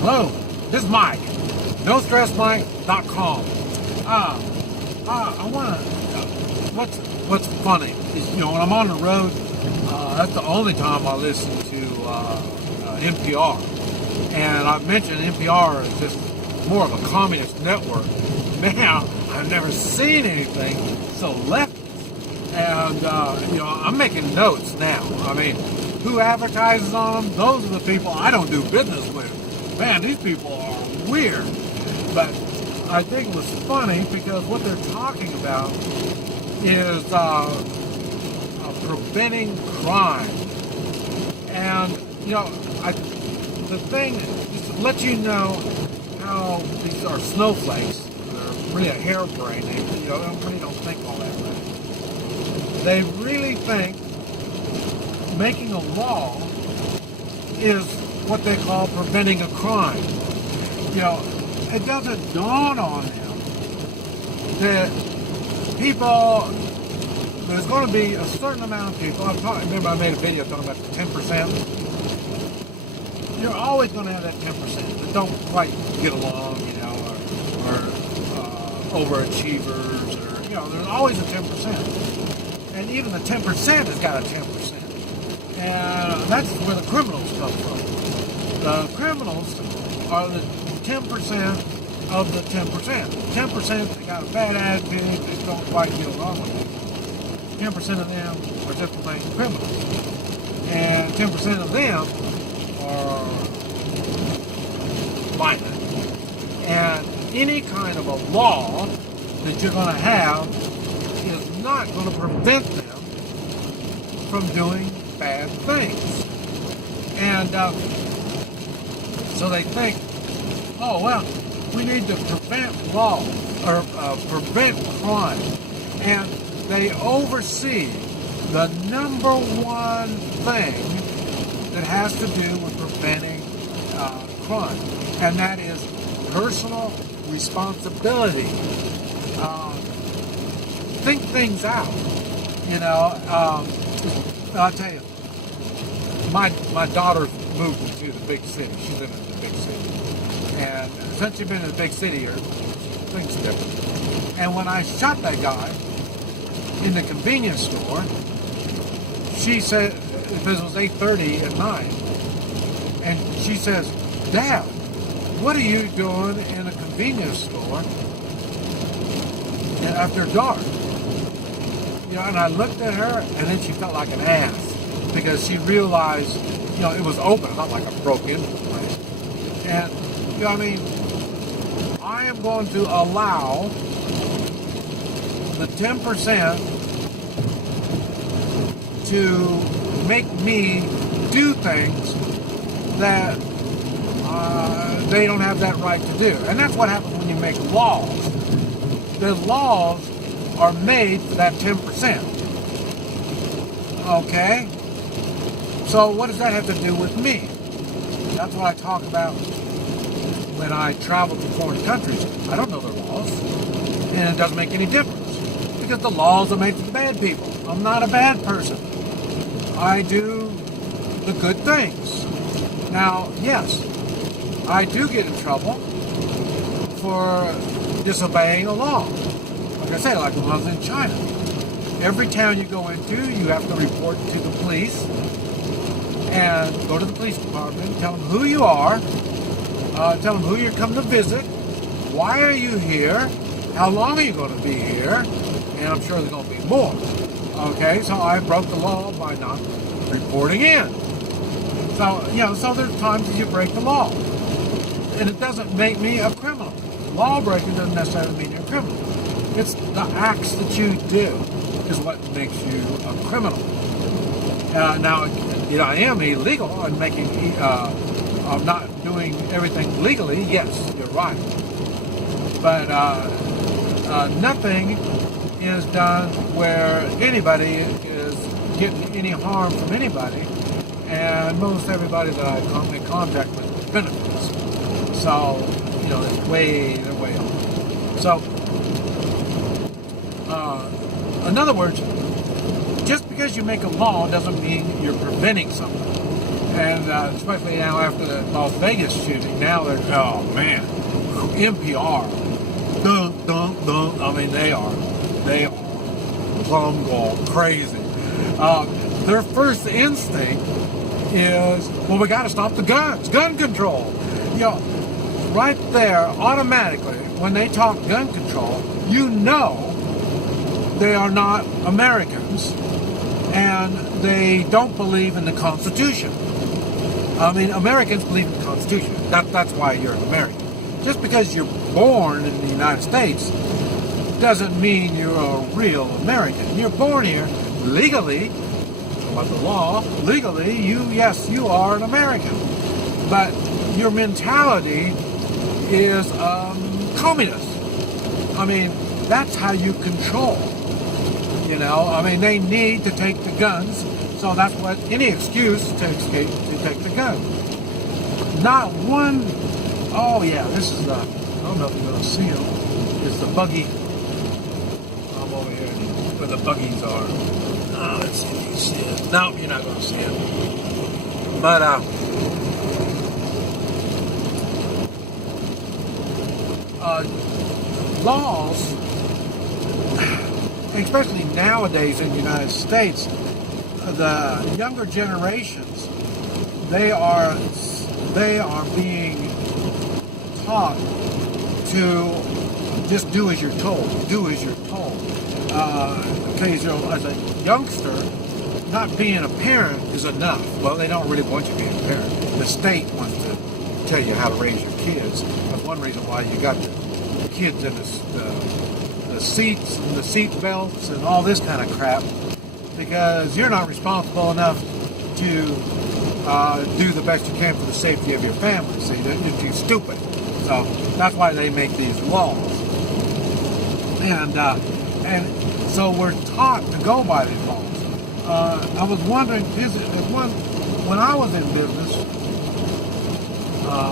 Hello, this is Mike, NoStressMike.com. I want to, what's funny is, when I'm on the road, that's the only time I listen to NPR. And I've mentioned NPR is just more of a communist network. Now, I've never seen anything so leftist. And, I'm making notes now. I mean, who advertises on them? Those are the people I don't do business with. Man, these people are weird. But I think it was funny because what they're talking about is preventing crime. And, the thing is to let you know how these are snowflakes. They're really a hairbrain. They really don't think all that way. They really think making a law is what they call preventing a crime. It doesn't dawn on them that there's going to be a certain amount of people. Remember I made a video talking about the 10%. You're always going to have that 10% that don't quite get along, or overachievers, or, there's always a 10%. And even the 10% has got a 10%. And that's where the criminals come from. The criminals are the 10% of the 10%. 10% they got a bad attitude, they don't quite get along with it. 10% of them are just plain criminals. And 10% of them are violent. And any kind of a law that you're going to have is not going to prevent them from doing bad things. And so they think, we need to prevent law or prevent crime. And they oversee the number one thing that has to do with preventing crime. And that is personal responsibility. Think things out. I'll tell you, my daughter moved into the big city. She lived in the big city. And since she's been in the big city here, things are different. And when I shot that guy in the convenience store, she said, this was 8:30 at night, and she says, "Dad, what are you doing in a convenience store after dark?" And I looked at her, and then she felt like an ass because she realized, it was open, not like I broke into the place. And, I am going to allow the 10% to make me do things that they don't have that right to do. And that's what happens when you make laws. The laws are made for that 10%. Okay? So what does that have to do with me? That's what I talk about when I travel to foreign countries. I don't know their laws. And it doesn't make any difference. Because the laws are made for the bad people. I'm not a bad person. I do the good things. Now, yes, I do get in trouble for disobeying a law. Like I said, like when I was in China. Every town you go into, you have to report to the police and go to the police department, tell them who you are, tell them who you're coming to visit, why are you here, how long are you going to be here, and I'm sure there's going to be more. Okay, so I broke the law by not reporting in. So there's times that you break the law. And it doesn't make me a criminal. Law breaking doesn't necessarily mean you're a criminal. It's the acts that you do is what makes you a criminal. Now, I am illegal. I'm I'm not doing everything legally. Yes, you're right. But nothing is done where anybody is getting any harm from anybody, and most everybody that I come in contact with benefits. So, it's they're way off. So, in other words, just because you make a law doesn't mean you're preventing something. And especially now after the Las Vegas shooting, now they're, oh man, NPR, dun, dun, dun. I mean, they are plumb going crazy. Their first instinct is, well, we got to stop the guns, gun control. You know, right there, automatically, when they talk gun control, you know they are not Americans and they don't believe in the Constitution. I mean, Americans believe in the Constitution. That's why you're an American. Just because you're born in the United States doesn't mean you're a real American. You're born here legally, by the law, legally, yes, you are an American. But your mentality is communist. I mean, that's how you control. You know, I mean, they need to take the guns, so that's what, any excuse to escape, to take the guns. Not one, oh yeah, this is the, I don't know if you're going to see them, it's the buggy. I'm over here where the buggies are. Let's see if you see it. No, you're not going to see it. But, laws, especially nowadays in the United States, the younger generations, they are being taught to just do as you're told. Do as you're told. Because, you know, as a youngster, not being a parent is enough. Well, they don't really want you being a parent. The state wants to tell you how to raise your kids. That's one reason why you got the kids in the seats and the seat belts and all this kind of crap, because you're not responsible enough to do the best you can for the safety of your family. See, you're too stupid. So that's why they make these laws. And so we're taught to go by these laws. I was wondering, when I was in business,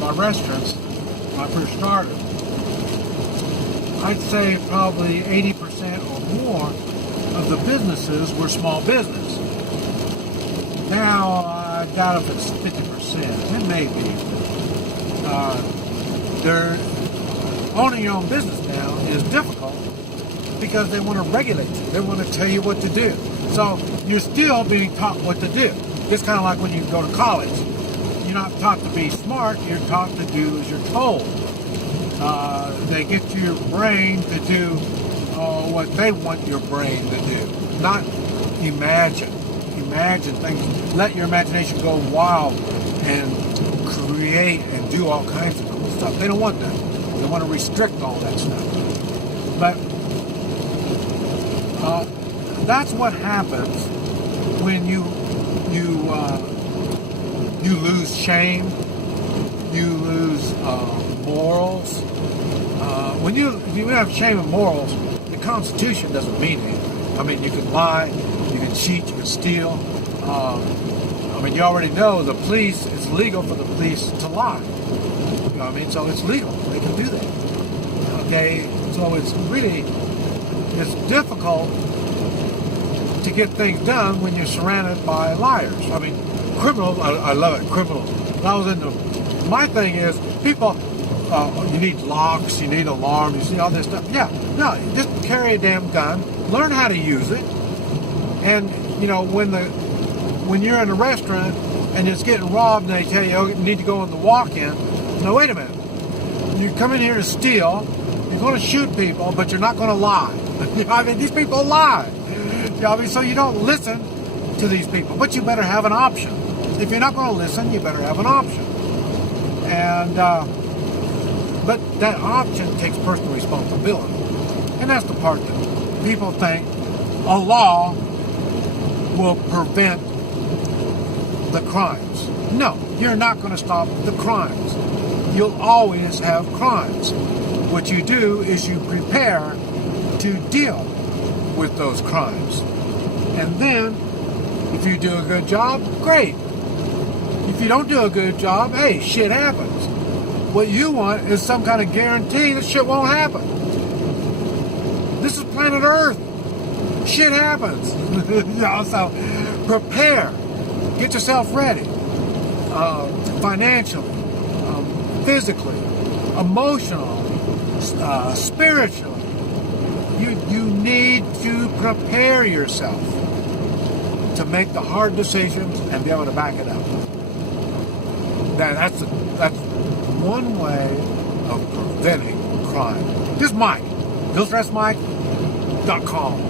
my restaurants, when I first started, I'd say probably 80% or more of the businesses were small business. Now I doubt if it's 50%. It may be. They're owning your own business now is difficult because they want to regulate you. They want to tell you what to do. So you're still being taught what to do. It's kind of like when you go to college. You're not taught to be smart. You're taught to do as you're told. They get your brain to do what they want your brain to do. Not imagine. Imagine things. Let your imagination go wild and create and do all kinds of cool stuff. They don't want that. They want to restrict all that stuff. But that's what happens when you lose shame, you lose morals. When you have shame and morals, the Constitution doesn't mean anything. I mean, you can lie, you can cheat, you can steal. I mean, you already know the police, it's legal for the police to lie. You know what I mean? So it's legal. They can do that. Okay? So it's difficult to get things done when you're surrounded by liars. I mean, criminals, I love it, criminals. My thing is, people, you need locks, you need alarms, you see all this stuff. Yeah, no, just carry a damn gun, learn how to use it, and, you know, when you're in a restaurant and it's getting robbed and they tell you, oh, you need to go in the walk-in, no, wait a minute. You come in here to steal, you're going to shoot people, but you're not going to lie. I mean, these people lie. You know, I mean, so you don't listen to these people, but you better have an option. If you're not going to listen, you better have an option. And, but that option takes personal responsibility. And that's the part that people think a law will prevent the crimes. No, you're not going to stop the crimes. You'll always have crimes. What you do is you prepare to deal with those crimes. And then, if you do a good job, great. If you don't do a good job, hey, shit happens. What you want is some kind of guarantee that shit won't happen. This is planet Earth. Shit happens. You know, so prepare. Get yourself ready. financially, physically, emotionally, spiritually. You need to prepare yourself to make the hard decisions and be able to back it up. That's one way of preventing crime. This is Mike, NoStressMike.com.